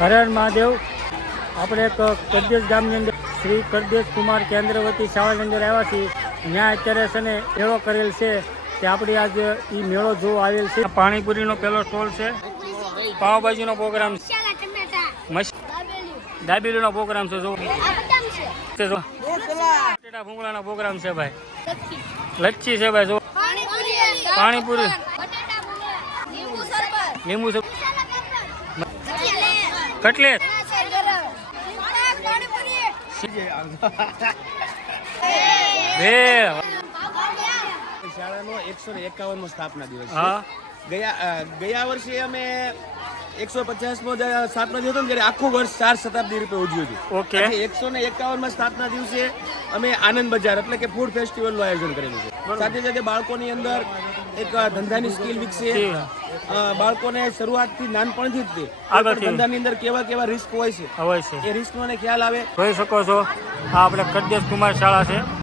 હર હર મહાદેવ. આપણે એક કરદેશ ગામની અંદર શ્રી કરદેશ કુમાર કેન્દ્રવતી શાળાની અંદર આવ્યા છીએ. ત્યાં અત્યારે છે ને મેળો કરેલ છે તે આપણે આજ એ મેળો જોવા આવેલ છે. પાણીપુરીનો પહેલો સ્ટોલ છે, પાવભાજીનો પ્રોગ્રામ છે, દાબેલીનો પ્રોગ્રામ છે, જો ભૂંગળાનો પ્રોગ્રામ છે ભાઈ, લચ્છી છે ભાઈ, જો પાણીપુરી, લીંબુ કટલેટ, શાળાનો 151મો સ્થાપના દિવસ હા છે. ગયા વર્ષે અમે 150મો સ્થાપના દિવસ હતો ને ત્યારે આખું વર્ષ 4 શતાબ્દી રૂપે ઉજવ્યું હતું. ઓકે. 151મા સ્થાપના દિવસે અમે આનંદ બજાર એટલે કે ફૂડ ફેસ્ટિવલનું આયોજન કરેલું છે. સાથે સાથે બાળકોની અંદર એક ધંધાની સ્કિલ વિકસે, બાળકોને શરૂઆતથી નાનપણથી જ ધંધાની અંદર કેવા કેવા રિસ્ક હોય છે હોય છે એ રિસ્કનો ખ્યાલ આવે. જોઈ શકો છો આ આપણે કરદેશ કુમાર શાળા છે.